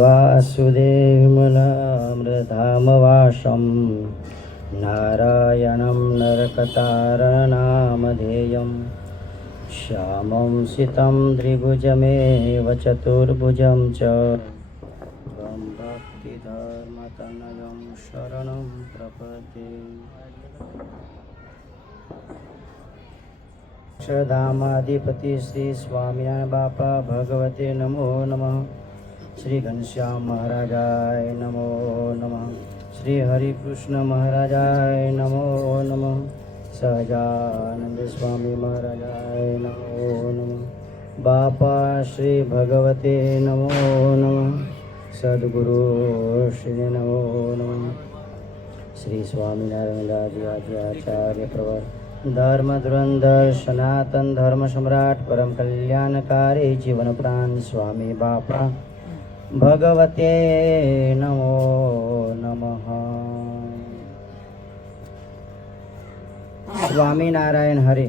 श्रीवासुदेवमृधामवासं नारायणं नरकतारणनामधेयं श्यामं सितं त्रिभुजमेव चतुर्भुजं च त्वं भक्तिधर्मतनयं शरणं प्रपद्ये। अक्षरधामाधिपति श्री स्वामिनारायण बापा भगवते नमो नमः। श्री घनश्याम महाराजाय नमो नमः। श्री हरिकृष्ण महाराजाय नमो नमः। सहजानंद स्वामी महाराजाय नमो नमः। बापा श्री भगवते नमो नमः। सद्गुरु श्री नमो नमः। श्री स्वामिनारायण आचार्य प्रवर धर्म धुरंधर सनातन धर्म सम्राट परम कल्याणकारी जीवन प्राण स्वामी बापा भगवते नमो नमः। સ્વામિનારાયણ હરિ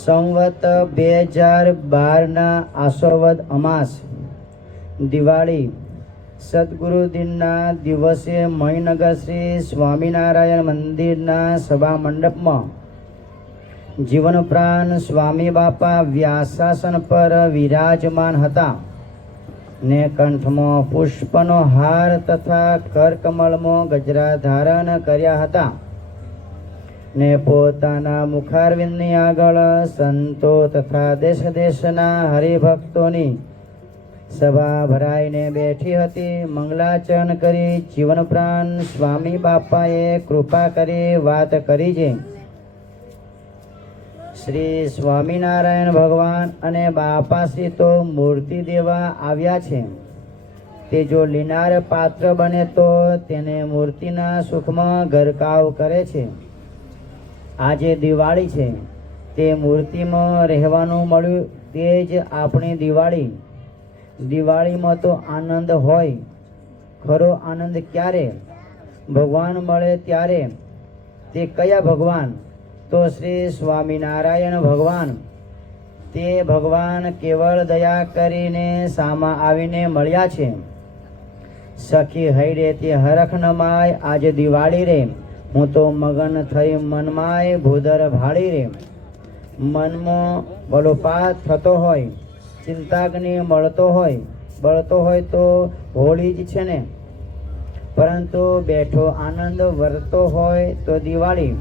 સંવત 2012 આસોવદ અમાસ દિવાળી સદગુરુ દિનના દિવસે મણિનગર શ્રી સ્વામિનારાયણ મંદિરના સભા મંડપમાં જીવન પ્રાણ સ્વામી બાપા વ્યાસાસન પર વિરાજમાન હતા ને કંઠમાં પુષ્પનો હાર તથા કરકમળમાં ગજરા ધારણ કર્યા હતા ને પોતાના મુખારવિંદની આગળ સંતો તથા દેશ દેશના હરિભક્તોની સભા ભરાઈને બેઠી હતી। મંગલાચરણ કરી જીવન પ્રાણ સ્વામી બાપાએ કૃપા કરી વાત કરી છે। શ્રી સ્વામિનારાયણ ભગવાન અને બાપાશ્રી તો મૂર્તિ દેવા આવ્યા છે, તે જો લીનાર પાત્ર બને તો તેને મૂર્તિના સુખમાં ગરકાવ કરે છે। આજે દિવાળી છે, તે મૂર્તિમાં રહેવાનું મળ્યું તે જ આપણી દિવાળી। દિવાળીમાં તો આનંદ હોય, ખરો આનંદ ક્યારે? ભગવાન મળે ત્યારે। તે કયા ભગવાન? તો શ્રી સ્વામિનારાયણ ભગવાન। તે ભગવાન કેવળ દયા કરીને સામા આવીને મળ્યા છે। સખી હૈડે તે હરખ નમાય આજે દિવાળી રે, હું તો મગન થઈ મનમાય ભૂદર ભાળી રે। મનમાં બળોપાત થતો હોય, ચિંતાગ્નિ બળતો હોય તો હોળી જ છે ને, પરંતુ બેઠો આનંદ વરતો હોય તો દિવાળી।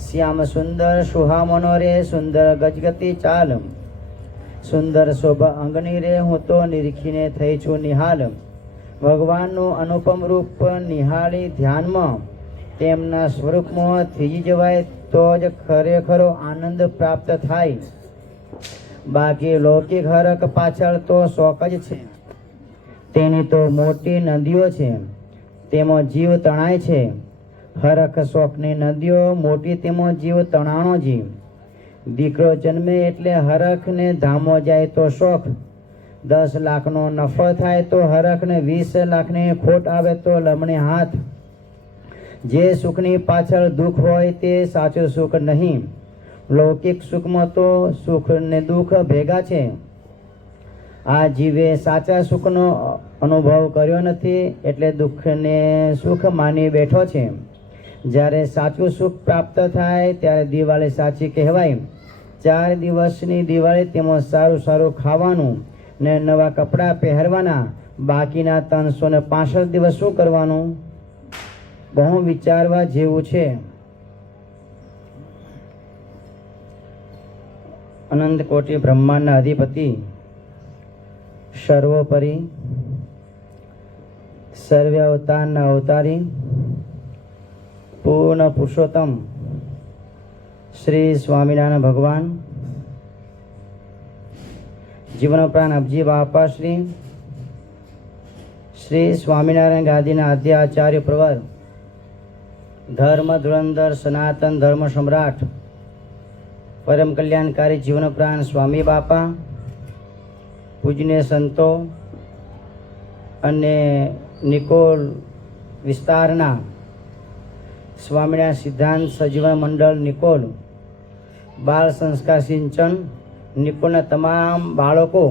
શ્યામ સુંદર સુહામનો રે સુંદર ગજગતી ચાલ, સુંદર શોભા અંગની રે હું તો નિરીખીને થઈ છું નિહાલ। ભગવાનનું અનુપમ રૂપ નિહાળી ધ્યાનમાં તેમના સ્વરૂપમાં થીજી જવાય તો જ ખરેખરો આનંદ પ્રાપ્ત થાય। બાકી લૌકિક હરખ પાછળ તો શોક જ છે, તેની તો મોટી નદીઓ છે, તેમાં જીવ તણાય છે। હરખ શોકની નદીઓ મોટી, તેમાં જીવ તણાણો જીવ। દીકરો જન્મે એટલે હરખ ને ધામો જાય તો શોખ। 10 લાખનો નફો થાય તો હરખ ને 20 લાખની ખોટ આવે તો લમણે હાથ। જે સુખની પાછળ દુઃખ હોય તે સાચું સુખ નહીં। લૌકિક સુખમાં તો સુખ ને દુઃખ ભેગા છે। આ જીવે સાચા સુખનો અનુભવ કર્યો નથી એટલે દુઃખને સુખ માની બેઠો છે। જ્યારે સાચું સુખ પ્રાપ્ત થાય ત્યારે દિવાળી સાચી કહેવાય। 4 દિવસની દિવાળી, તેમાં સારું સારું ખાવાનું ને નવા કપડાં પહેરવાના। બાકીના 365 દિવસ શું કરવાનું? બહુ વિચારવા જેવું છે। અનંત કોટી બ્રહ્માંડના અધિપતિ, સર્વોપરી સર્વ અવતારના અવતારી, પૂર્ણ પુરુષોત્તમ શ્રી સ્વામિનારાયણ ભગવાન, જીવન પ્રાણ અબજી બાપા શ્રી શ્રી સ્વામિનારાયણ ગાદીના આદ્ય આચાર્ય પ્રવર, ધર્મ ધુરંધર સનાતન ધર્મ સમ્રાટ પરમ કલ્યાણકારી જીવન પ્રાણ સ્વામી બાપા, પૂજનીય સંતો અને નિકોલ વિસ્તારના સ્વામિનારાયણ સિદ્ધાંત સજીવન મંડળ નિકોલ, બાળ સંસ્કાર સિંચન નિકોલના તમામ બાળકો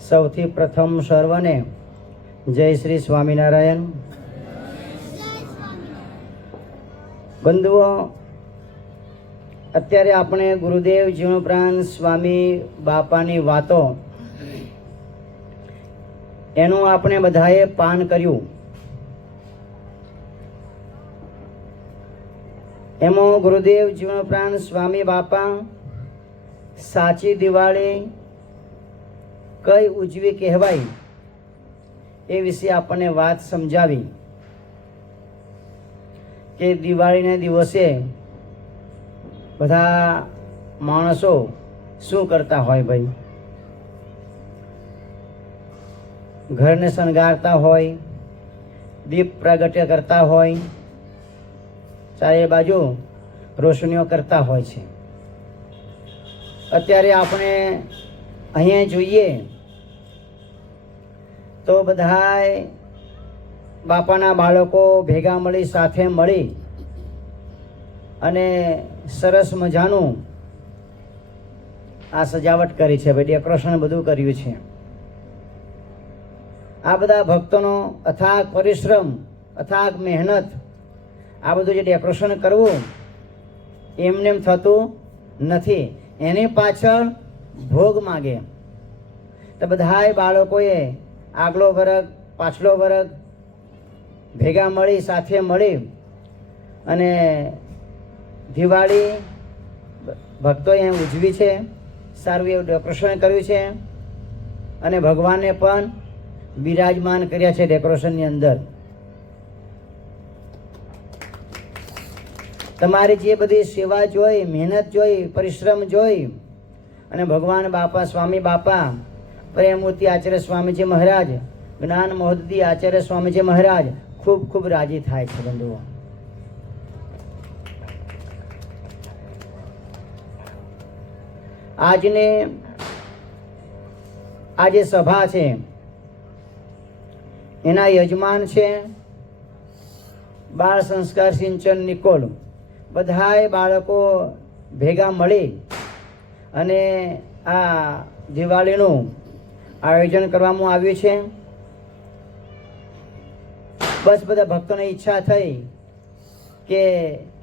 સૌથી પ્રથમ સર્વને જય શ્રી સ્વામિનારાયણ. બંધુઓ, અત્યારે આપણે ગુરુદેવ જીવનપ્રાણ સ્વામી બાપાની વાતો એનું આપણે બધાએ પાન કર્યું. એમાં ગુરુદેવ જીવનપ્રાણ સ્વામી બાપા સાચી દિવાળી કઈ ઉજવી કહેવાય એ વિશે આપણને વાત સમજાવી કે દિવાળીને દિવસે બધા માણસો શું કરતા હોય ભાઈ? ઘરને શણગારતા હોય, દીપ પ્રાગટ્ય કરતા હોય, ચારે બાજુ રોશનીઓ કરતા હોય છે. અત્યારે આપણે અહીંયા જોઈએ તો બધાય બાપાના બાળકો ભેગા મળી સાથે મળી અને સરસ મજાનું આ સજાવટ કરી છે ભાઈ, ડેકોરેશન બધું કર્યું છે. આ બધા ભક્તોનો અથાગ પરિશ્રમ, અથાગ મહેનત, આ બધું જે ડેકોરેશન કરવું એમને એમ થતું નથી. એની પાછળ ભોગ માગે. તો બધાય બાળકોએ આગલો વર્ગ પાછલો વર્ગ ભેગા મળી સાથે મળી અને દિવાળી ભક્તોએ ઉજવી છે. સારું એવું ડેકોરેશન કર્યું છે અને ભગવાનને પણ બિરાજમાન કર્યા છે ડેકોરેશનની અંદર. તમારી જે બધી સેવા જોઈ, મહેનત જોઈ, પરિશ્રમ જોઈ અને ભગવાન બાપા સ્વામી બાપા પ્રેમમૂર્તિ આચાર્ય સ્વામીજી મહારાજ, જ્ઞાન મહોદય આચાર્ય સ્વામીજી મહારાજ ખૂબ ખૂબ રાજી થાય છે. બંધુઓ, આજની આ જે સભા છે એના યજમાન છે બાળ સંસ્કાર સિંચન નિકોલ. બધાય બાળકો ભેગા મળી અને આ દિવાળીનું આયોજન કરવામાં આવ્યું છે. બસ બધા ભક્તોને ઈચ્છા થઈ કે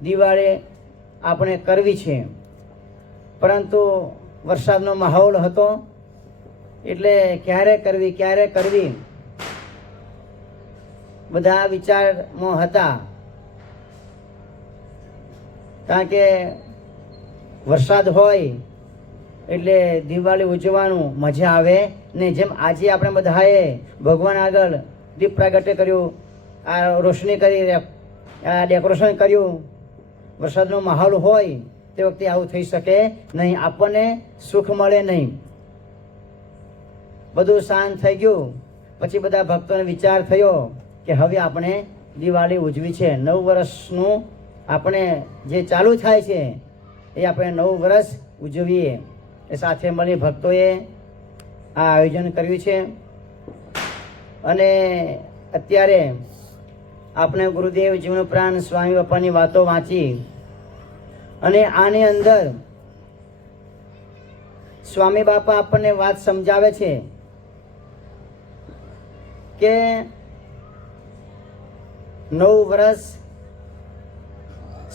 દિવાળી આપણે કરવી છે, પરંતુ વરસાદનો માહોલ હતો એટલે ક્યારે કરવી બધા વિચારમાં હતા. કારણ કે વરસાદ હોય એટલે દિવાળી ઉજવવાનું મજા આવે ને. જેમ આજે આપણે બધાએ ભગવાન આગળ દીપ પ્રાગટ્ય કર્યું, આ રોશની કરી, આ ડેકોરેશન કર્યું, વરસાદનો માહોલ હોય તે વખતે આવું થઈ શકે નહીં, આપણને સુખ મળે નહીં. બધું શાંત થઈ ગયું પછી બધા ભક્તોને વિચાર થયો કે હવે આપણે દિવાળી ઉજવી છે. નવ વર્ષનું આપણે જે ચાલુ થાય છે એ આપણે 9 વર્ષ ઉજવીએ. એ સાથે મળી ભક્તોએ આ આયોજન કર્યું છે. અને અત્યારે આપણે ગુરુદેવ જીવનપ્રાણ સ્વામી બાપાની વાતો વાંચી અને આની અંદર સ્વામી બાપા આપણને વાત સમજાવે છે કે 9 વર્ષ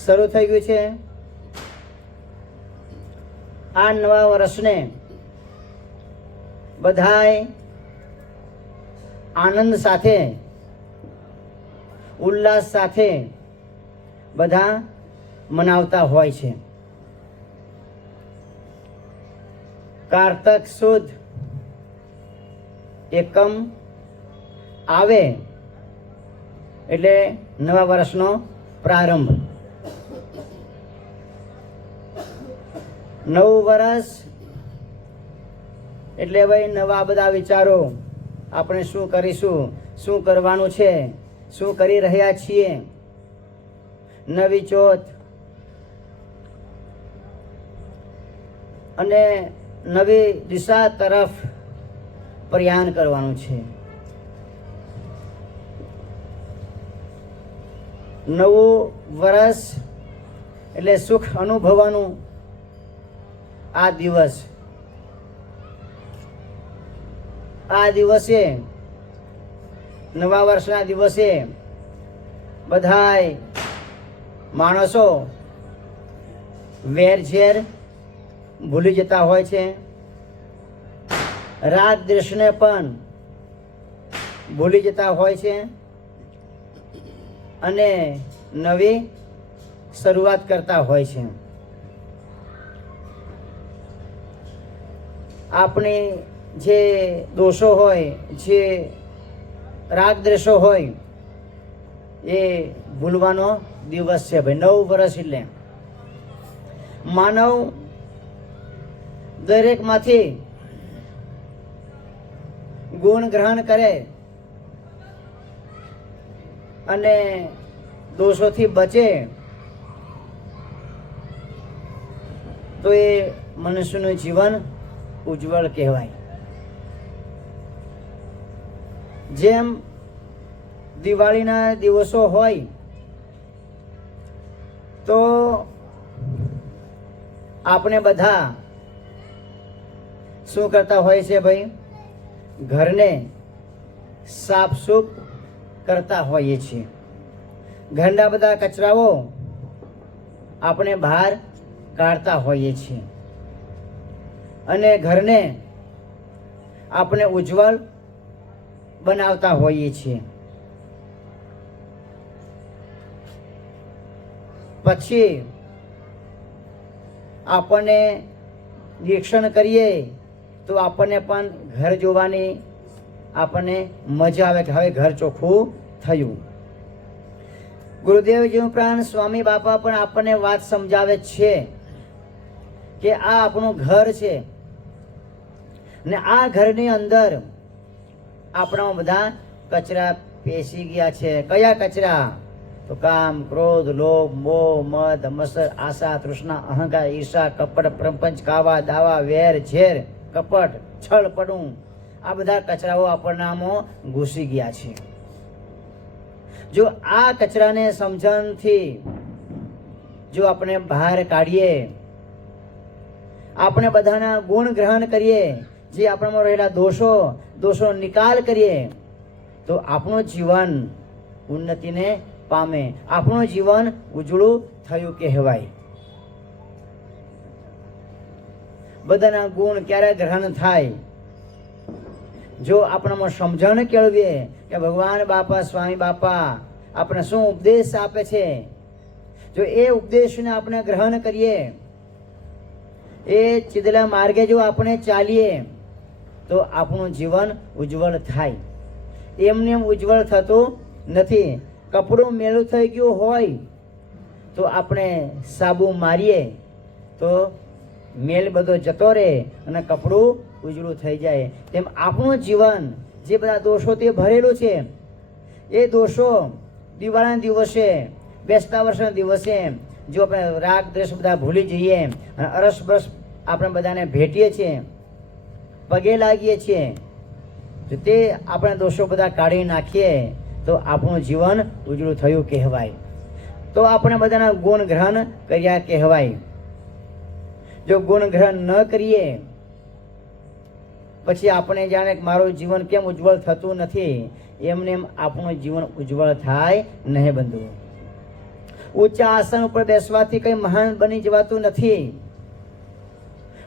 શરૂ થઈ ગયું છે. આ નવા વર્ષને બધાય આનંદ સાથે, ઉલ્લાસ સાથે બધા મનાવતા હોય છે. કારતક સુદ એકમ આવે એટલે નવા વર્ષનો પ્રારંભ. 9 વર્ષ એટલે ભાઈ નવા બધા વિચારો, આપણે શું કરીશું, શું કરવાનું છે, શું કરી રહ્યા છીએ, નવી ચોથ અને નવી દિશા તરફ પ્રયાણ કરવાનું છે. નવું વર્ષ એટલે સુખ અનુભવવાનું આ દિવસ. આ દિવસે નવા વર્ષના દિવસે બધાય માણસો વેરઝેર ભૂલી જતા હોય છે, રાગ દ્વેષને પણ ભૂલી જતા હોય છે અને નવી શરૂઆત કરતા હોય છે. આપણી જે દોષો હોય, જે રાગ દ્વેષો હોય એ ભૂલવાનો દિવસ છે ભાઈ. 9 વર્ષ એટલે માનવ દરેકમાંથી ગુણ ગ્રહણ કરે અને દોષોથી બચે તો એ મનુષ્યનું જીવન ઉજ્જવળ કહેવાય. જેમ દિવાળીના દિવસો હોય તો આપણે બધા શું કરતા હોય છે ભાઈ? ઘરને સાફ સૂફ કરતા હોઈએ છીએ. ઘરના બધા કચરાઓ આપણે બહાર કાઢતા હોઈએ છીએ અને ઘરને આપણે ઉજ્જવળ બનાવતા હોઈએ છીએ. પછી આપણને નિરીક્ષણ કરીએ તો આપણને પણ ઘર જોવાની આપણને મજા આવે કે હવે ઘર ચોખ્ખું થયું. ગુરુદેવજી ઉપરાંત સ્વામી બાપા પણ આપણને વાત સમજાવે છે કે આ આપણું ઘર છે ને આ ઘરની અંદર આપણા બધા કચરા પેસી ગયા છે. કયા કચરા? તો કામ, ક્રોધ, લોભ, મોહ, મદ, મત્સર, આશા, તૃષ્ણા, અહંકાર, ઈર્ષા, કપટ, પ્રપંચ, કાવા, દાવા, વેર, ઝેર, કપટ, છળ, પડું, આ બધા કચરાઓ આપણામાં ઘૂસી ગયા છે. જો આ કચરાને સમજણથી જો આપણે બહાર કાઢીએ, આપણે બધાના ગુણ ગ્રહણ કરીએ, જે આપણામાં રહેલા દોષો નિકાલ કરીએ તો આપણું જીવન ઉન્નતિને પામે, આપણું જીવન ઉજળું થયું કહેવાય. બધાના ગુણ ક્યારે ગ્રહણ થાય? જો આપણામાં સમજણ કેળવીએ કે ભગવાન બાપા, સ્વામી બાપા આપણે શું ઉપદેશ આપે છે, જો એ ઉપદેશને આપણે ગ્રહણ કરીએ, એ ચીદલા માર્ગે જો આપણે ચાલીએ તો આપણું જીવન ઉજ્જવળ થાય. એમને એમ ઉજ્જવળ થતું નથી. કપડું મેલું થઈ ગયું હોય તો આપણે સાબુ મારીએ તો મેલ બધો જતો રહે અને કપડું ઉજળું થઈ જાય. તેમ આપણું જીવન જે બધા દોષોથી ભરેલું છે એ દોષો દિવાળીના દિવસે, બેસતા વર્ષના દિવસે જો આપણે રાગ દ્વેષ બધા ભૂલી જઈએ અને અરસબરસ આપણે બધાને ભેટીએ છીએ, પગે લાગીએ છીએ, તો તે આપણે દોષો બધા કાઢી નાખીએ તો આપણું જીવન ઉજળું થયું કહેવાય. તો આપણે બધાના ગુણ ગ્રહણ કર્યા કહેવાય. જો ગુણ ગ્રહણ ન કરીએ પછી આપણે જાણે મારું જીવન કેમ ઉજ્જવળ થતું નથી, એમને એમ આપણું જીવન ઉજ્જવળ થાય નહીં બંધુ. ઊંચા આસન ઉપર બેસવાથી કંઈ મહાન બની જવાતું નથી.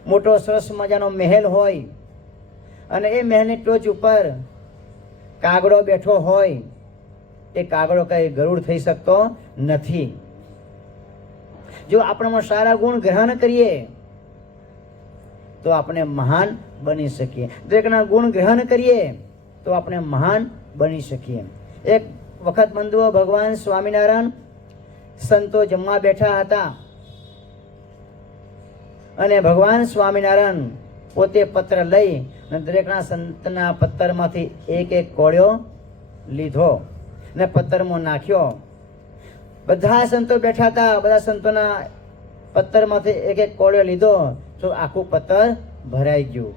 મોટો સરસ મજાનો મહેલ હોય અને એ મહેલની ટોચ ઉપર કાગડો બેઠો હોય, એ કાગડો કઈ ગરુડ થઈ શકતો નથી. જો આપણામાં સારા ગુણ ગ્રહણ કરીએ તો આપણે મહાન બની શકીએ. દરેકના ગુણ ગ્રહણ કરીએ તો આપણે મહાન બની શકીએ. એક વખત બંધુઓ ભગવાન સ્વામિનારાયણ સંતો જમવા બેઠા હતા અને ભગવાન સ્વામિનારાયણ પોતે પત્ર લઈ અને દરેકના સંતના પત્તરમાંથી એક એક કોળિયો લીધો ને પત્તરમાં નાખ્યો. બધા સંતો બેઠા હતા, બધા સંતોના પત્તરમાંથી એક એક કોળિયો લીધો તો આખું પત્તર ભરાઈ ગયું.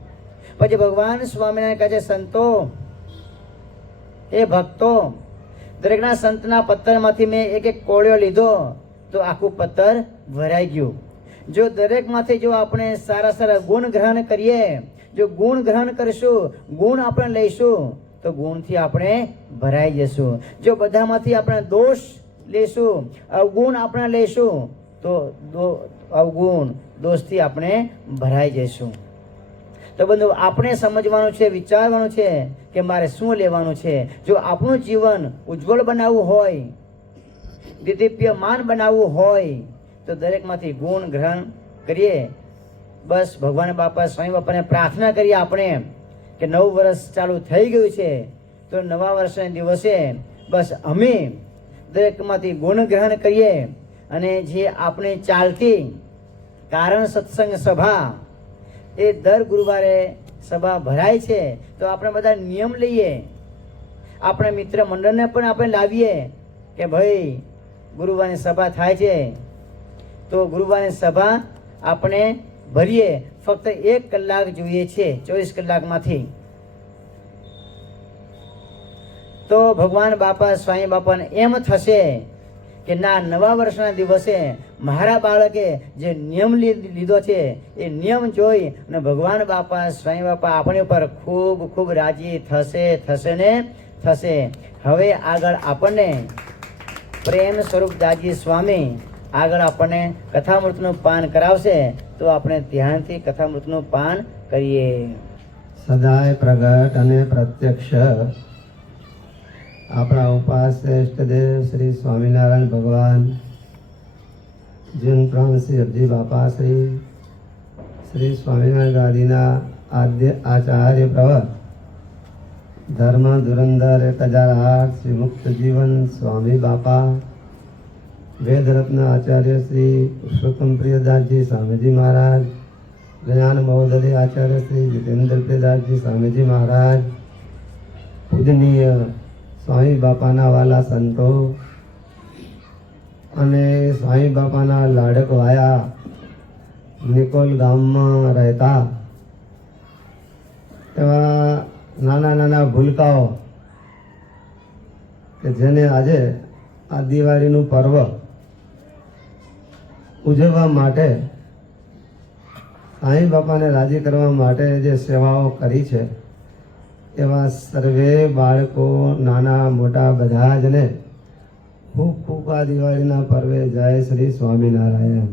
પછી ભગવાન સ્વામિનારાયણ કહે છે, સંતો, એ ભક્તો, દરેકના સંતના પત્તરમાંથી મેં એક એક કોળિયો લીધો તો આખું પત્તર ભરાઈ ગયું. જો દરેકમાંથી જો આપણે સારા સારા ગુણ ગ્રહણ કરીએ, જો ગુણ ગ્રહણ કરશું, ગુણ આપણે લઈશું તો ગુણથી આપણે ભરાઈ જશું. જો બધામાંથી આપણે દોષ લેશું, અવગુણ આપણે લેશું તો અવગુણ દોષથી આપણે ભરાઈ જઈશું. તો બધું આપણે સમજવાનું છે, વિચારવાનું છે કે મારે શું લેવાનું છે. જો આપણું જીવન ઉજ્જવળ બનાવવું હોય, દિવ્યમાન બનાવવું હોય તો દરેકમાંથી ગુણ ગ્રહણ કરીએ. બસ ભગવાન બાપા સ્વામી બાપાને પ્રાર્થના કરીએ આપણે કે નવું વર્ષ ચાલુ થઈ ગયું છે તો નવા વર્ષના દિવસે બસ અમે દરેકમાંથી ગુણ ગ્રહણ કરીએ. અને જે આપણે ચાલતી કારણ સત્સંગ સભા, એ દર ગુરુવારે સભા ભરાય છે તો આપણે બધા નિયમ લઈએ. આપણે મિત્ર મંડળને પણ આપણે લાવીએ કે ભાઈ ગુરુવારની સભા થાય છે તો ગુરુવારની સભા આપણે ભરીએ. ફક્ત 1 કલાક જોઈએ છે 24 કલાકમાંથી. તો ભગવાન બાપા સ્વામી બાપાને એમ થશે કે ના, નવા વર્ષના દિવસે મારા બાળકે જે નિયમ લીધો છે એ નિયમ જોઈ અને ભગવાન બાપા સ્વામી બાપા આપણી ઉપર ખૂબ ખૂબ રાજી થશે ને થશે. હવે આગળ આપણને પ્રેમ સ્વરૂપ દાજી સ્વામી આગળ આપણને કથામૃતનું પાન કરાવશે તો આપણે ધ્યાનથી કથામૃતનું પાન કરીએ. સદાય પ્રગટ અને પ્રત્યક્ષ આપણા ઉપાસ્ય ઇષ્ટદેવ શ્રી સ્વામિનારાયણ ભગવાન, જીવન પ્રાણ શ્રી અબજી બાપા શ્રી સ્વામિનારાયણ ગાદીના આદ્ય આચાર્ય પ્રવર, ધર્મ ધુરંધર 1008 શ્રી મુક્ત જીવન સ્વામી બાપા, વેદરત્ન આચાર્ય શ્રી પુરુષોત્તમ પ્રિયદાસજી સ્વામીજી મહારાજ, જ્ઞાન મહોદય આચાર્ય શ્રી જીતેન્દ્ર પ્રિયદાસજી સ્વામીજી મહારાજ, પૂજનીય સ્વામી બાપાના વાલા સંતો અને સ્વામી બાપાના લાડક વાયા નિકોલ ગામમાં રહેતા એવા નાના નાના ભૂલકાઓ કે જેને આજે આ દિવાળીનું પર્વ ઉજવવા માટે, સાંઈ બાપાને રાજી કરવા માટે જે સેવાઓ કરી છે એવા સર્વે બાળકો, નાના મોટા બધા જને ખૂબ ખૂબ આ દિવાળીના પર્વે જય શ્રી સ્વામિનારાયણ.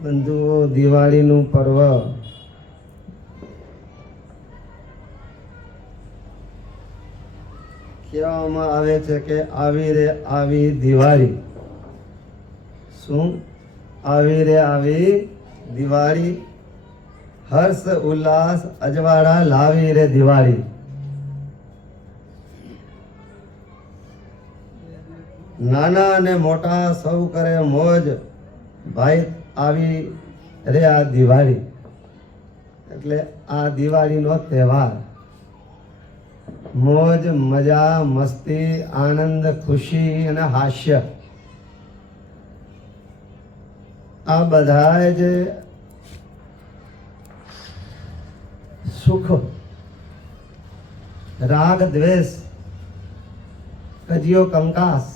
બંધુઓ, દિવાળીનું પર્વ કહેવામાં આવે છે કે આવી રે આવી દિવાળી. શું? આવી રે આવી દિવાળી, હર્ષ ઉલ્લાસ અજવાળા લાવી રે દિવાળી. નાના અને મોટા સૌ કરે મોજ, ભાઈ આવી રે આ દિવાળી. એટલે આ દિવાળીનો તહેવાર મોજ, મજા, મસ્તી, આનંદ, ખુશી અને હાસ્ય, આ બધા જે સુખ, રાગ, દ્વેષ, કજિયો, કંકાસ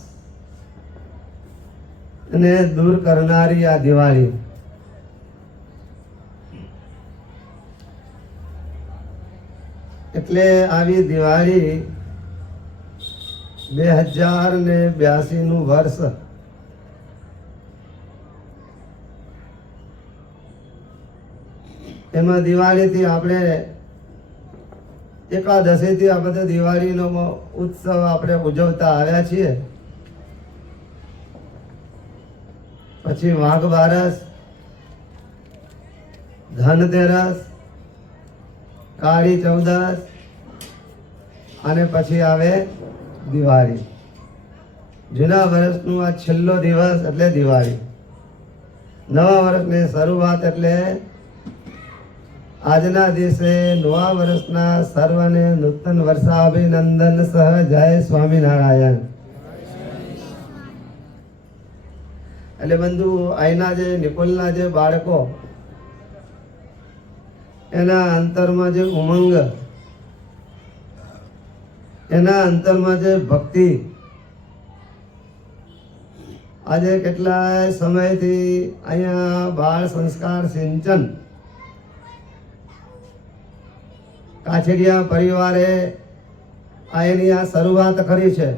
ને દૂર કરનારી આ દિવાળી. એટલે આવી દિવાળી 2082 નું વર્ષ એમાં દિવાળીથી આપણે એકાદશીથી આ બધા દિવાળીનો ઉત્સવ આપણે ઉજવતા આવ્યા છીએ. પછી વાઘ બારસ, ધનતેરસ, કાળી ચૌદસ અને પછી આવે દિવાળી. જૂના વર્ષનું આ છેલ્લો દિવસ એટલે દિવાળી. નવા વર્ષની શરૂઆત એટલે આજના દિવસે નવા વર્ષના સર્વને નૂતન વર્ષાભિનંદન સહ જય સ્વામિનારાયણ. એટલે બંધુ, અહીંના જે નિકોલના જે બાળકો, એના અંતરમાં જે ઉમંગ, એના અંતરમાં જે ભક્તિ, આજે કેટલાય સમયથી અહીંયા બાળ સંસ્કાર સિંચન કાછડિયા પરિવારે એની આ શરૂઆત કરી છે.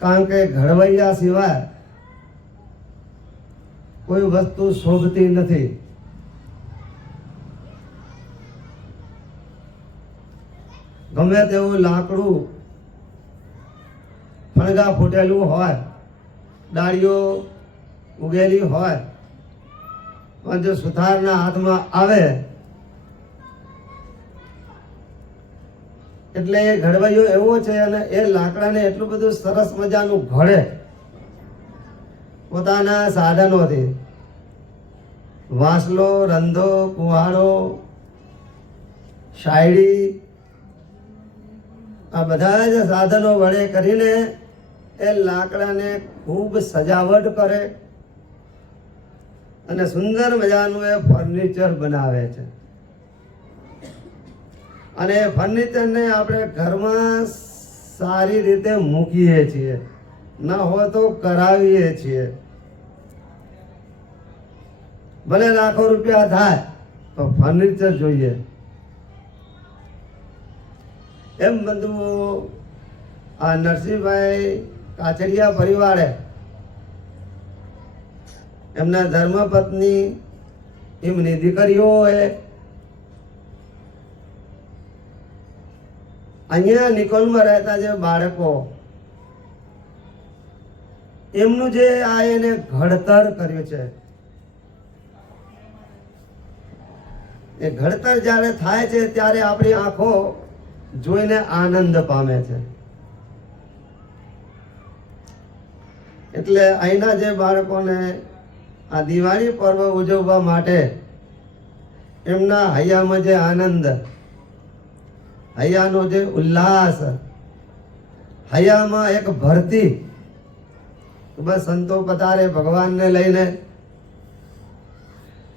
કારણ કે ઘડવૈયા સિવાય કોઈ વસ્તુ શોભતી નથી. ગમે તેવું લાકડું ફણગા ફૂટેલું હોય, ડાળીઓ ઉગેલી હોય, પણ જો સુથારના હાથમાં આવે એટલે એ ઘડવૈયો એવો છે અને એ લાકડાને એટલું બધું સરસ મજાનું ઘડે પોતાના સાધનોથી. વાંસલો, રંધો, કુહાડો, શાયડી, આ બધા જ સાધનો વડે કરીને એ લાકડાને ખૂબ સજાવટ કરે અને સુંદર મજાનું એ ફર્નિચર બનાવે છે. અને એ ફર્નિચરને આપણે ઘરમાં સારી રીતે મૂકીએ છીએ, ન હોય તો કરાવીએ છીએ. ભલે લાખો રૂપિયા થાય તો ફર્નિચર જોઈએ. એમ બધું આ નરસિંહભાઈ કાછડિયા પરિવારે એમના ધર્મપત્ની, એમની દીકરીઓએ અહીંયા નિકોલમાં રહેતા જે બાળકો, એમનું જે આ એને ઘડતર કર્યું છે, એ ઘડતર જ્યારે થાય છે ત્યારે આપણી આંખો જોઈને આનંદ પામે છે. એટલે અહીંના જે બાળકોને આ દિવાળી પર્વ ઉજવવા માટે એમના હૈયામાં જે આનંદ, હૈયાનો જે ઉલ્લાસ, હૈયામાં એક ભરતી, બસ સંતો પધારે ભગવાનને લઈને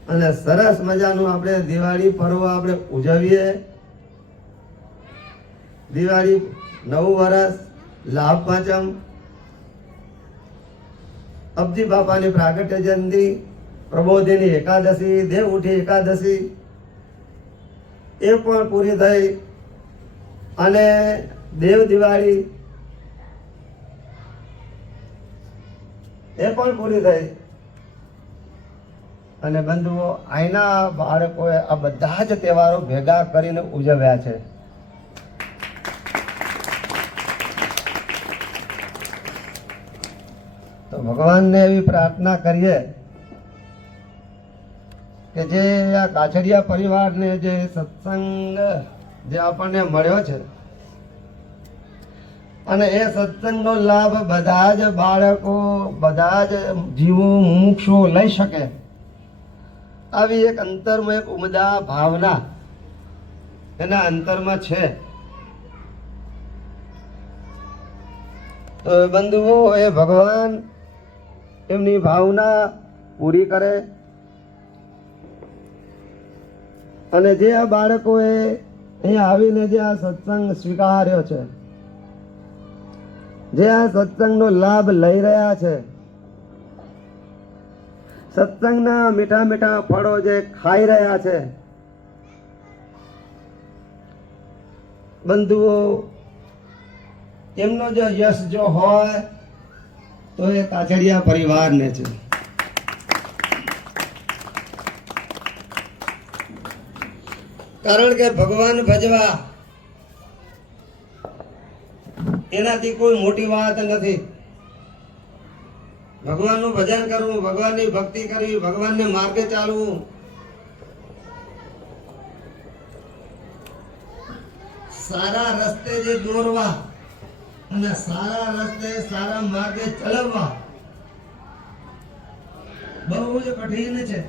અને સરસ મજાનું આપણે દિવાળી પર્વ આપણે ઉજવીએ. દિવાળી, નવું વર્ષ, લાભ પાંચમ, અબજી બાપાની પ્રાગટ્ય જયંતિ, પ્રબોધિની એકાદશી, દેવ ઉઠી એકાદશી એ પણ પૂરી થઈ અને દેવ દિવાળી એ પણ પૂરી થઈ. અને બંધુઓ, અહીંના બાળકોએ આ બધા જ તહેવારો ભેગા કરીને ઉજવ્યા છે. તો ભગવાનને એવી પ્રાર્થના કરીએ કે જે આ કાછડિયા પરિવારને જે સત્સંગ જે આપણને મળ્યો છે અને એ સત્સંગનો લાભ બધા જ બાળકો, બધા જ જીવો, મુમુક્ષુઓ લઈ શકે, આવી એક અંતરમાં એક ઉમદા ભાવના એના અંતરમાં છે. તો બંધુઓ, એ ભગવાન એમની ભાવના પૂરી કરે અને જે આ બાળકોએ અહીંયા આવીને જે આ સત્સંગ સ્વીકાર્યો છે, જે આ સત્સંગનો લાભ લઈ રહ્યા છે, સત્સંગના મીઠા મીઠા ફળો જે ખાઈ રહ્યા છે, બંધુઓ, એમનો જો યશ જો હોય તો એ કાછડિયા પરિવારને છે. કારણ કે ભગવાન ભજવા એનાથી કોઈ મોટી વાત નથી. ભગવાનનું ભજન કરવું, ભગવાનની ભક્તિ કરવી, ભગવાનને માર્ગે ચાલવું, સારા રસ્તે જે દોરવા અને સારા રસ્તે સારા માર્ગે ચલાવવા બહુ જ કઠિન છે.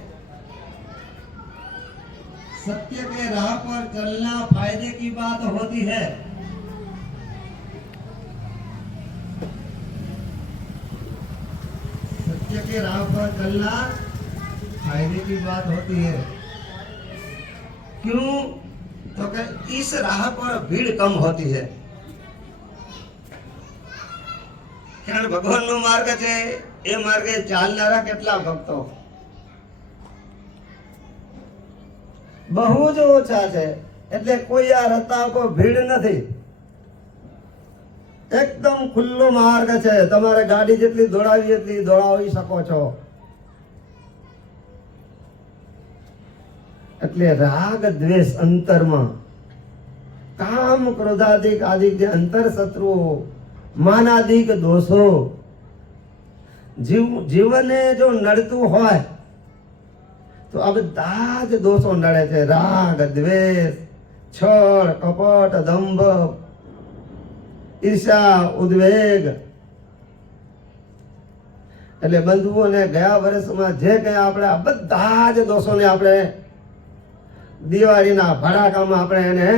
सत्य के राह पर चलना फायदे की बात होती है. सत्य के राह पर चलना फायदे की बात होती है. क्यों? तो कि इस राह पर भीड़ कम होती है. કારણ ભગવાનનો માર્ગ છે, એ માર્ગે ચાલનારા કેટલા ભક્તો બહુ જ ઓછા છે. એટલે કોઈ આ રસ્તા પર ભીડ નથી, એકદમ ખુલ્લો માર્ગ છે. તમારે ગાડી જેટલી દોડાવી એટલી દોડાવી શકો છો. એટલે રાગ દ્વેષ અંતરમાં, કામ ક્રોધાદિક આદિક જે અંતર શત્રુઓ, માનાદિક દોષો જીવને જો નડતું હોય તો આ બધા જ દોષો નડે છે. રાગ દ્વેષ, છળ કપટ, દંભ, ઈર્ષા, ઉદ્વેગ. એટલે બંધુઓને ગયા વર્ષમાં જે કઈ આપણે આ બધા જ દોષોને આપણે દિવાળીના ભડાકામાં આપણે એને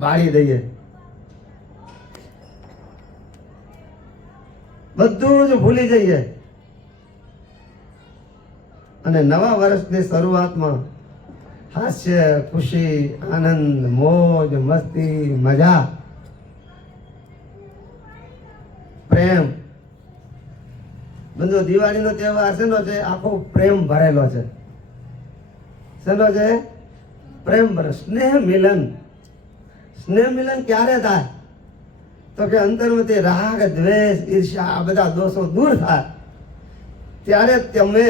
બાળી દઈએ. બધું જ ભૂલી જઈએ અને નવા વર્ષની શરૂઆતમાં હાસ્ય, ખુશી, આનંદ, મોજ, મસ્તી, મજા, પ્રેમ. બંધુ દિવાળીનો તહેવાર શેનો છે? આખો પ્રેમ ભરેલો છે. શેનો છે? પ્રેમ ભરે. સ્નેહ મિલન. સ્નેહ મિલન ક્યારે થાય? તો કે અંતરમાંથી રાગ દ્વેષ ઈર્ષ્યા આ બધા દોષો દૂર થાય ત્યારે તમે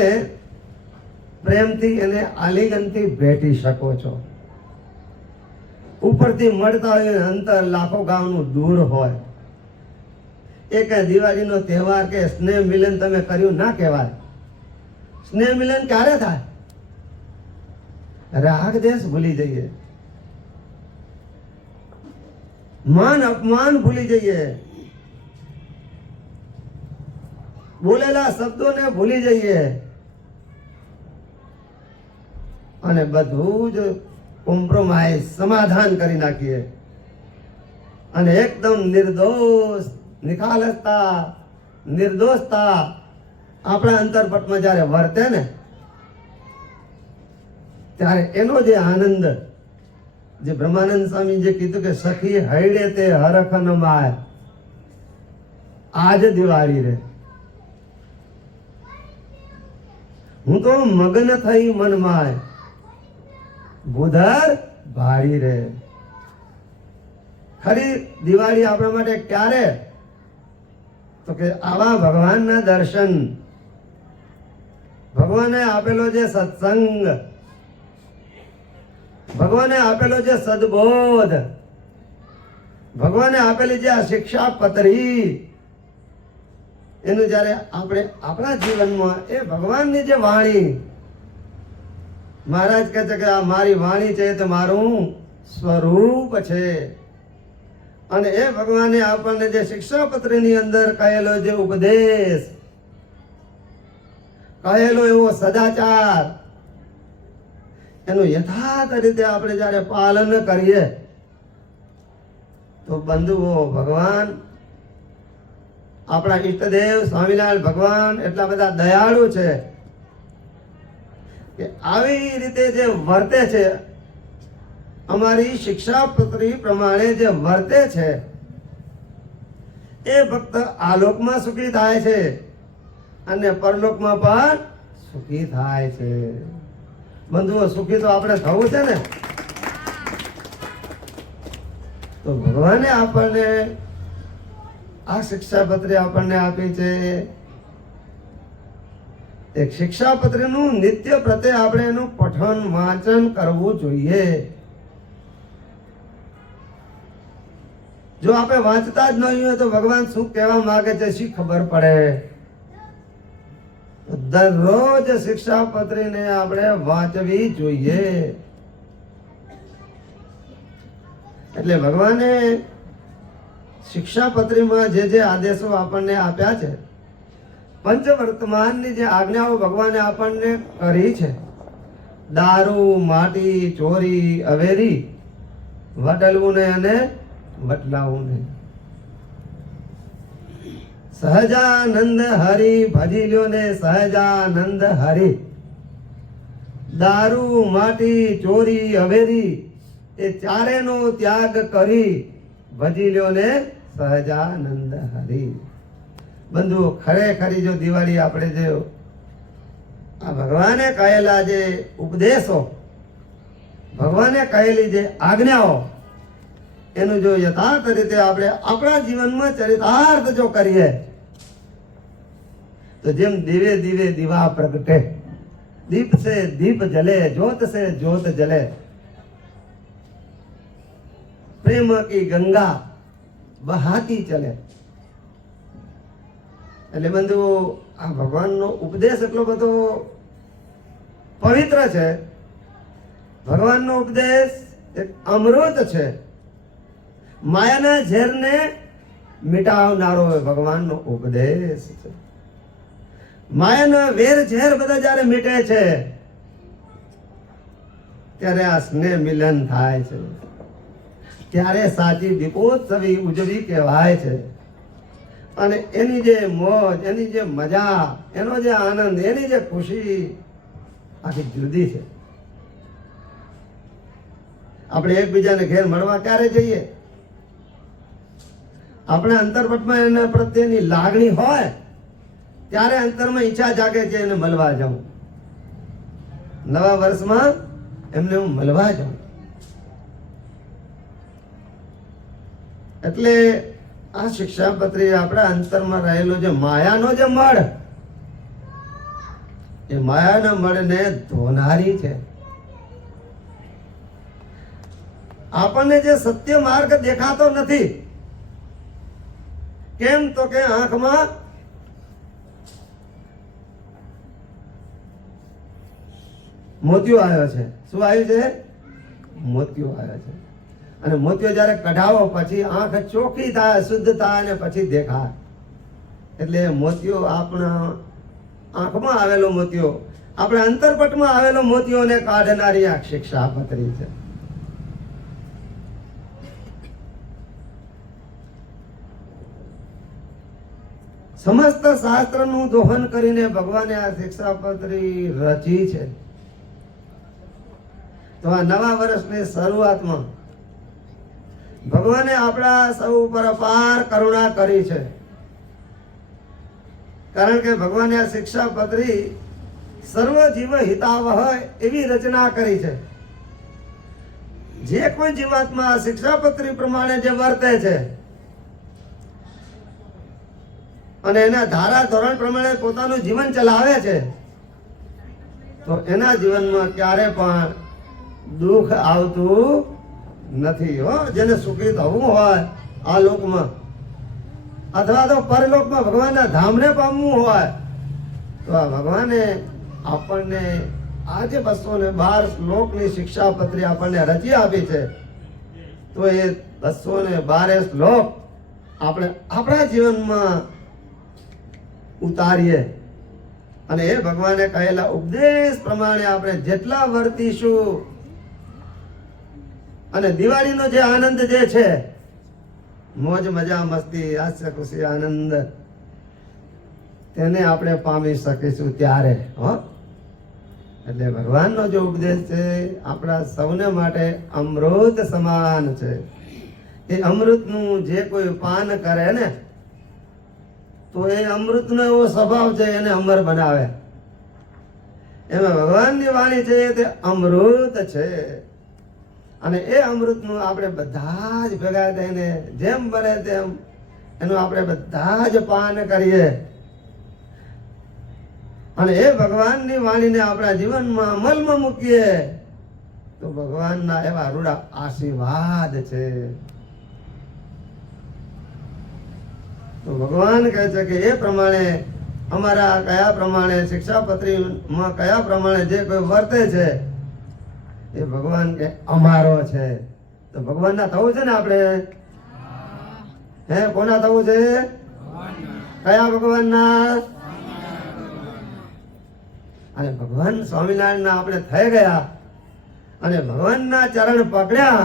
પ્રેમથી અને આલિંગનથી ભેટી શકો છો. ઉપરથી મળતા હોય અંતર લાખો ગામનું દૂર હોય. એ કઈ દિવાળીનો તહેવાર કે સ્નેહ મિલન તમે કર્યું ના કહેવાય. સ્નેહ મિલન ક્યારે થાય? રાગ દ્વેષ ભૂલી જઈએ, માન અપમાન ભૂલી જઈએ, બોલેલા શબ્દોને ભૂલી જઈએ અને બધું જ કોમ્પ્રોમાઇઝ સમાધાન કરી નાખીએ અને એકદમ નિર્દોષ, નિખાલસતા, નિર્દોષતા આપણા અંતરપટમાં જ્યારે વર્તે ને ત્યારે એનો જે આનંદ, જે બ્રહ્માનંદ સ્વામી જે કીધું કે સખી હૈડે તે હરખ ન માય, આજ દિવાળી રે હું તો મગ્ન થઈ મન માય, બુધર ભાળી રે. ખરી દિવાળી આપણા માટે ક્યારે? તો કે આવા ભગવાનના દર્શન, ભગવાને આપેલો જે સત્સંગ, ભગવાને આપેલો જે સદબોધ, ભગવાને આપેલી જે આ શિક્ષા પત્રી, એનું જ્યારે આપણે આપણા જીવનમાં એ ભગવાનની જે વાણી, મહારાજ કહે છે કે આ મારી વાણી છે તો મારું સ્વરૂપ છે. અને એ ભગવાને આપણને જે શિક્ષા પત્રની અંદર કહેલો જે ઉપદેશ, કહેલો એવો સદાચાર, એનું યથાર્થ રીતે આપણે જ્યારે પાલન કરીએ તો બંધુઓ, ભગવાન આપણા ઈષ્ટદેવ સ્વામિનારાયણ ભગવાન એટલા બધા દયાળુ છે કે આવી રીતે જે વર્તે છે, અમારી શિક્ષાપત્રી પ્રમાણે જે વર્તે છે, એ ભક્ત આલોકમાં સુખી થાય છે અને પરલોકમાં પણ સુખી થાય છે. બંધુઓ, સુખી તો આપણે થવું છે ને. તો ભગવાને આપણને આ શિક્ષાપત્રી આપણને આપી છે. એક શિક્ષાપત્રીનું નિત્ય પ્રત્યે આપણે એનું પઠન વાંચન કરવું જોઈએ. જો આપણે વાંચતા જ નહીં હોય તો ભગવાન શું કહેવા માંગે છે શી ખબર પડે? દરરોજ શિક્ષાપત્રીને આપણે વાંચવી જોઈએ. એટલે ભગવાને શિક્ષાપત્રીમાં જે જે આદેશો આપણને આપ્યા છે, પંચવર્તમાનની જે આજ્ઞાઓ ભગવાને આપણને કરી છે, દારૂ, માટી, ચોરી, અવેરી, વટલવું નહીં અને વટલાવું નહીં. સહજાનંદ હરિ ભજી લ્યો ને સહજાનંદ હરિ. દારૂ, માટી, ચોરી, અવેરી એ ચારેનો ત્યાગ કરી ભજી લ્યો ને સહજાનંદ હરિ. બંધુઓ ખરેખરી જો દિવાળી આપણે જે આ ભગવાને કહેલા જે ઉપદેશો, ભગવાને કહેલી જે આજ્ઞાઓ, એનું જો યથાર્થ રીતે આપણે આપણા જીવનમાં ચરિતાર્થ જો કરીએ તો જેમ દીવે દીવે દીવા પ્રગટે, દીપ से दीप जले, ज्योत से ज्योत जले, प्रेम की गंगा बहाती चले. એટલે બંધુઓ આ ભગવાનનો ઉપદેશ એટલો બધો પવિત્ર છે. ભગવાનનો ઉપદેશ એક અમૃત છે. માયાના ઝેરને મિટાવનારો ભગવાનનો ઉપદેશ છે. માયાના વેર ઝેર બધા જ્યારે મીટે છે ત્યારે આ સ્નેહ મિલન થાય છે, ત્યારે સાચી દીપોત્સવી ઉજવી કહેવાય છે. અને એની જે મોજ, એની જે મજા, એનો જે આનંદ, એની જે ખુશી આખી જુદી છે. આપણે એકબીજાને ઘેર મળવા ક્યારે જઈએ? આપણે અંતરપટમાં એના પ્રત્યેની લાગણી હોય ત્યારે અંતરમાં ઈચ્છા જાગે છે એને મળવા જાઉં, નવા વર્ષમાં એમને હું મળવા જાઉં. એટલે આ શિક્ષાપત્રી આપણા અંતરમાં રહેલો જે માયાનો જે મળ, એ માયાના મળને ધોનારી છે. આપણને જે સત્ય માર્ગ દેખાતો નથી, કેમ તો કે આંખમાં મોતિયો આવ્યો છે. શું આવ્યું છે? મોતિયો આવ્યો છે. અને મોતિયો જ્યારે કઢાવો પછી આંખ ચોખ્ખી થાય, શુદ્ધ થાય અને પછી દેખાય. એટલે મોતિયો આપણા આંખમાં આવેલો મોતિયો, આપણે અંતરપટમાં આવેલો મોતિયોને કાઢનારી આ શિક્ષાપત્રી છે. સમસ્ત શાસ્ત્રનું દોહન કરીને ભગવાને આ શિક્ષાપત્રી રચી છે. તો આ નવા વર્ષની શરૂઆતમાં ભગવાને આપણા સૌ ઉપર અપાર કરુણા કરી છે. કારણ કે ભગવાને આ શિક્ષાપત્રી સર્વ જીવ હિતાવહ એવી રચના કરી છે. જે કોઈ જીવાત્મા આ શિક્ષાપત્રી પ્રમાણે જે વર્તે છે અને એના ધારા ધોરણ પ્રમાણે પોતાનું જીવન ચલાવે છે, તો એના જીવનમાં ક્યારે પણ દુઃખ આવતું નથી. હો, જેને સુખી થવું હોય આ લોકમાં અથવા તો પરલોકમાં ભગવાનના ધામને પામવું હોય તો આ ભગવાને આપણને આજે 212 શ્લોકની શિક્ષાપત્રી આપણને રચી આપી છે. તો એ 212 શ્લોક આપણે આપણા જીવનમાં ઉતારીએ અને એ ભગવાને કહેલા ઉપદેશ પ્રમાણે આપણે જેટલા વર્તીશું અને દિવાળીનો જે આનંદ જે છે, મોજ મજા મસ્તી હાસ્ય ખુશી આનંદ, તેને આપણે પામી શકીશું ત્યારે. હો, એટલે ભગવાનનો જે ઉપદેશ છે આપણા સૌને માટે અમૃત સમાન છે. એ અમૃતનું જે કોઈ પાન કરે ને તો એ અમૃતનો એવો સ્વભાવ છે, એને અમર બનાવે. એમાં ભગવાનની વાણી છે તે અમૃત છે. અને એ અમૃતનું આપણે બધા જ ભેગા થઈને જેમ બને તેમ એનું આપણે બધા જ પાન કરીએ અને એ ભગવાનની વાણીને આપણા જીવનમાં અમલમાં મૂકીએ તો ભગવાનના એવા રૂડા આશીર્વાદ છે. તો ભગવાન કહે છે કે એ પ્રમાણે અમારા કયા પ્રમાણે શિક્ષાપત્રીમાં કયા પ્રમાણે જે કોઈ વર્તે છે એ ભગવાન કે અમારો છે. તો ભગવાનના થવું છે ને આપણે? હે, કોના થવું છે? કયા ભગવાનના? અને ભગવાન સ્વામિનારાયણના આપણે થઈ ગયા અને ભગવાનના ચરણ પકડ્યા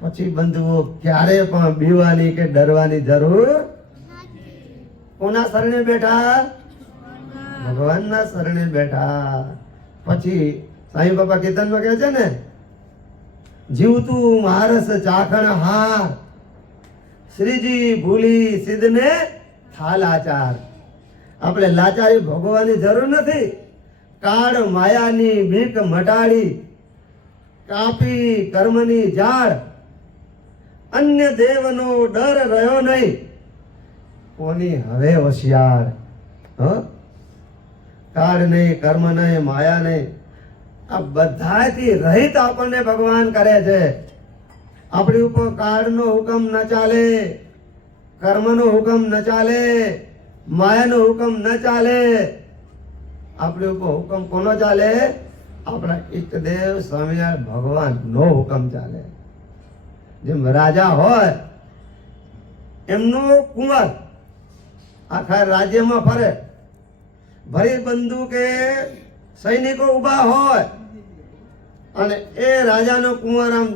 પછી બંધુઓ ક્યારે પણ બીવાની કે ડરવાની જરૂર. કોના શરણે બેઠા? ભગવાનના શરણે બેઠા. પછી સાંઈ બાપા કીર્તનમાં કહે છે ને, જીવતું મારસ ચાખણ હાર, શ્રીજી ભૂલી સિદ્ધને થા લાચાર. આપણે લાચારી ભોગવવાની જરૂર નથી. કાળ માયાની બીક મટાડી, કાપી કર્મની ઝાડ, અન્ય દેવનો ડર રહ્યો નહીં, કોની હવે હોશિયાર. કાળ નહીં, કર્મ નહીં, માયા નહીં, આ બધાથી રહિત આપણને ભગવાન કરે છે. આપણી ઉપર કાળનો હુકમ ન ચાલે, કર્મનો હુકમ ન ચાલે, માયાનો હુકમ ન ચાલે. આપણી ઉપર હુકમ કોનો ચાલે? આપણા ઈષ્ટદેવ સ્વામિનારાયણ ભગવાન નો હુકમ ચાલે. જેમ રાજા હોય એમનો કુંવર આખા રાજ્યમાં ફરે, ભરી બંદૂકે સૈનિકો ઉભા હોય અને એ રાજાનો કુંવર આમ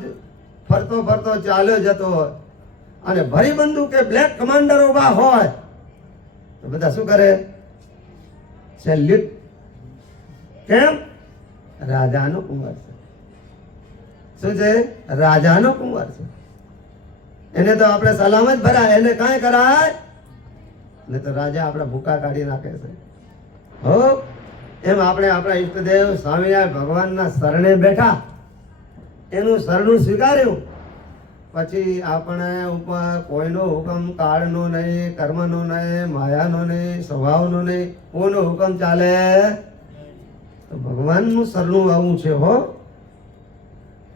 ફરતો ફરતો ચાલ્યો જતો હોય અને ભરી બંદૂકે બ્લેક કમાન્ડર ઉભા હોય તો બધા શું કરે? સેલ્યુટ. કેમ? રાજાનો કુંવર છે. શું છે? રાજાનો કુંવર છે. એને તો આપણે સલામ જ ભરાય, એને કાંઈ કરાય ને તો રાજા આપણા ભૂકા કાઢી નાખે છે. હો, એમ આપણે આપણા ઈષ્ટદેવ સ્વામિનારાયણ ભગવાનના શરણે બેઠા, એનું શરણું સ્વીકાર્યું, પછી આપણે ઉપર કોઈનો હુકમ કાળનો નહીં, કર્મનો નહીં, માયાનો નહીં, સ્વભાવનો નહીં, કોનો હુકમ ચાલે? તો ભગવાનનું શરણું આવું છે. હો,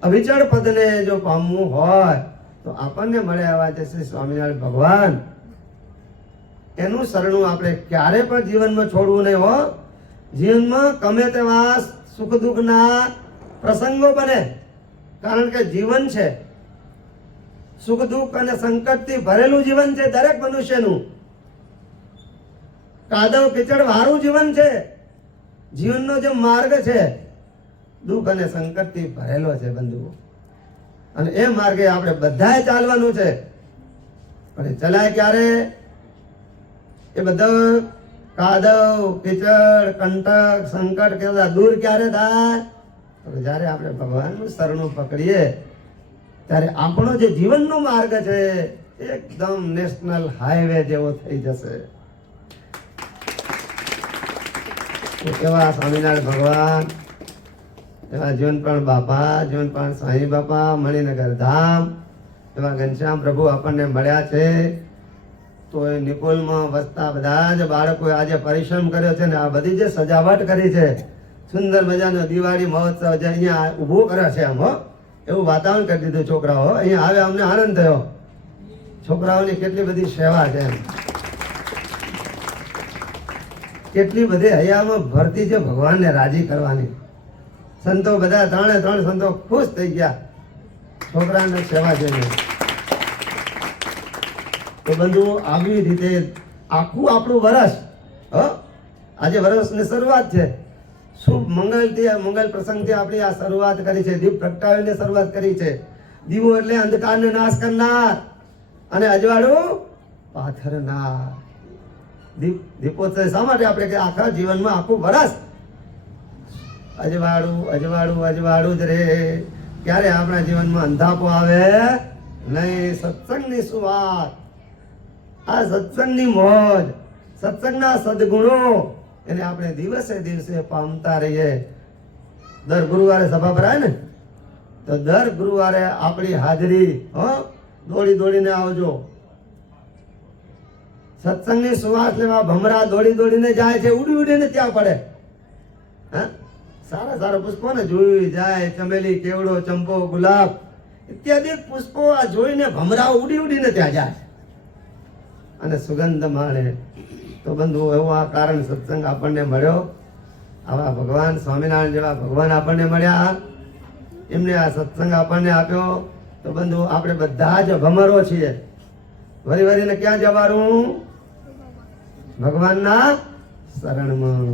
અવિચળ પદને જો પામવું હોય તો આપણને મળે આવા છે શ્રી સ્વામિનારાયણ ભગવાન. એનું શરણું આપણે ક્યારે પણ જીવનમાં છોડવું નહીં. હો, જીવનમાં ગમે તેવા સુખ દુઃખના પ્રસંગો બને, કારણ કે જીવન છે, સુખ દુઃખ અને સંકટથી ભરેલું જીવન છે દરેક મનુષ્યનું. કાદવ કીચડ વાળું જીવન છે. જીવનનો જે માર્ગ છે દુઃખ અને સંકટથી ભરેલો છે બંધુઓ, અને એ માર્ગે આપણે બધાએ ચાલવાનું છે. પણ ચલાય ક્યારે? એ બધો કાદવ કીચડ કંટક સંકટ કેવા દૂર ક્યારે થાય? તો જ્યારે આપણે ભગવાનનું શરણું પકડીએ ત્યારે આપણો જે જીવનનો માર્ગ છે એકદમ નેશનલ હાઈવે જેવો થઈ જશે. એવા સ્વામિનારાયણ ભગવાન, એવા જીવનપ્રાણ બાપા, જીવનપ્રાણ સાંઈ બાપા, મણિનગર ધામ, એવા ઘનશ્યામ પ્રભુ આપણને મળ્યા છે. તો એ નિકોલમાં વસતા બધા જ બાળકોએ આજે પરિશ્રમ કર્યો છે ને આ બધી જે સજાવટ કરી છે, સુંદર મજાનો દિવાળી મહોત્સવ જે અહીંયા ઊભું કર્યો છે, આમ હો એવું વાતાવરણ કરી દીધું. છોકરાઓ અહીંયા આવે અમને આનંદ થયો. છોકરાઓની કેટલી બધી સેવા છે, કેટલી બધી હૈયામાં ભરતી છે ભગવાનને રાજી કરવાની. સંતો બધા ત્રણે ત્રણ સંતો ખુશ થઈ ગયા છોકરાને સેવા જોઈને. તો બંધુ આવી રીતે આખું આપણું વર્ષ, આજે વર્ષની શરૂઆત છે, શુભ મંગલ પ્રસંગથી આપણી આ શરૂઆત કરી છે. દીપ પ્રગટાવીને શરૂઆત કરી છે. દીવો એટલે અંધકારને નાશ કરનાર અને અજવાળું પાથરનાર. દીપોત્સવ શા માટે આપણે કે આખા જીવનમાં આખું વર્ષ અજવાળું અજવાળું અજવાળું જ રે. ક્યારે આપણા જીવનમાં અંધાપો આવે નહીં. સત્સંગની શું વાત, આ સત્સંગની મોજ, સત્સંગના સદગુણો એને આપણે દિવસે દિવસે પામતા રહીએ. દર ગુરુવારે સભા ભરાય ને તો દર ગુરુવારે આપણી હાજરી દોડી દોડીને આવજો. સત્સંગની સુવાસ લેવા ભમરા દોડી દોડીને જાય છે, ઉડી ઉડીને ત્યાં પડે. સારા સારા પુષ્પો ને જોઈ જાય, ચમેલી, કેવડો, ચંપો, ગુલાબ ઇત્યાદિ પુષ્પો આ જોઈને ભમરા ઉડી ઉડીને ત્યાં જાય અને સુગંધ માણે. તો બંધુ એવું આ કારણ સત્સંગ આપણને મળ્યો. આવા ભગવાન સ્વામિનારાયણ જેવા ભગવાન આપણને મળ્યા, એમને આ સત્સંગ આપણને આપ્યો. તો બંધુ આપણે બધા જ ભમરો છીએ. વરી વરીને ક્યાં જવાનું? ભગવાનના શરણમાં.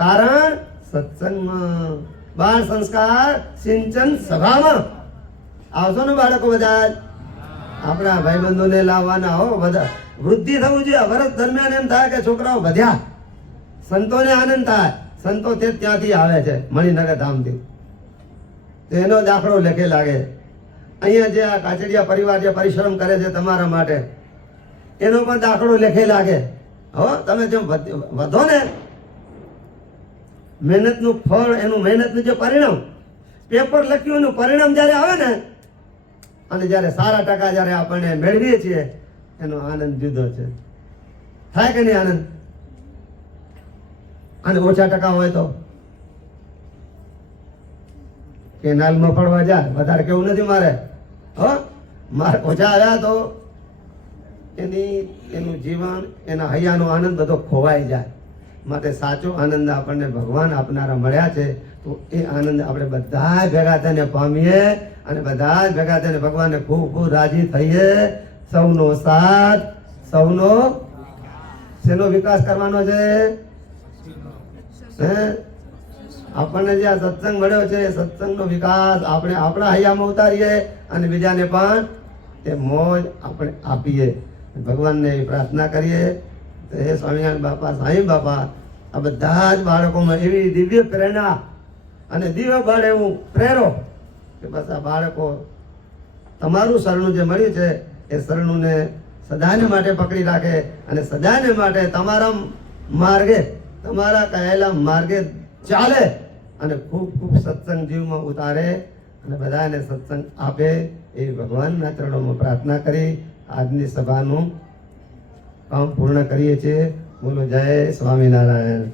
કારણ સત્સંગમાં. બાળ સંસ્કાર સિંચન સભામાં આવશો ને બાળકો બધા? આપણા ભાઈબંધોને લાવવાના હો. બધા વૃદ્ધિ થવું જોઈએ. વર્ષ દરમિયાન એમ થાય કે છોકરાઓ વધ્યા, સંતોને આનંદ થાય. સંતો તે ત્યાંથી આવે છે, મણિનગર ધામથી. તો એનો દાખલો લેખે લાગે. અહીંયા જે આ કાચડિયા પરિવાર જે પરિશ્રમ કરે છે તમારા માટે, એનો પણ દાખલો લેખે લાગે. હો તમે જેમ વધો ને મહેનતનું ફળ, એનું મહેનતનું જે પરિણામ, પેપર લખ્યું એનું પરિણામ જ્યારે આવે ને, અને જ્યારે સારા ટકા જ્યારે આપણને મેળવીએ છીએ, એનો આનંદ જુદો છે. થાય કે નહીં આનંદ? અને ઓછા ટકા હોય તો કેનાલમાં પડવા જાય, વધારે કેવું નથી મારે. હો મારે ઓછા આવ્યા તો એનું જીવન, એના હૈયાનો આનંદ બધો ખોવાઈ જાય. માટે સાચો આનંદ આપણને ભગવાન આપનારા મળ્યા છે, તો એ આનંદ આપણે બધા ભેગા થઈને પામીએ, અને બધા જ ભેગા થઈને ભગવાનને ખૂબ ખૂબ રાજી થઈએ. સૌનો સાથ, સૌનો શેનો વિકાસ કરવાનો છે? આપણને જે આ સત્સંગ મળ્યો છે, એ સત્સંગનો વિકાસ આપણે આપણા હૈયામાં ઉતારીએ, અને બીજાને પણ એ મોજ આપણે આપીએ. ભગવાનને એ પ્રાર્થના કરીએ. હે સ્વામિનારાયણ બાપા, સાંઈ બાપા, આ બધા જ બાળકોમાં એવી દિવ્ય પ્રેરણા અને દિવ્ય બળ એવું પ્રેરો કે બસ આ બાળકો તમારું શરણું જે મળ્યું છે, એ શરણુંને સદાને માટે પકડી રાખે, અને સદાને માટે તમારા માર્ગે, તમારા કહેલા માર્ગે ચાલે, અને ખૂબ ખૂબ સત્સંગ જીવમાં ઉતારે, અને બધાને સત્સંગ આપે, એવી ભગવાનના ચરણોમાં પ્રાર્થના કરી આજની સભાનું કામ પૂર્ણ કરીએ છીએ. બોલો જય સ્વામિનારાયણ.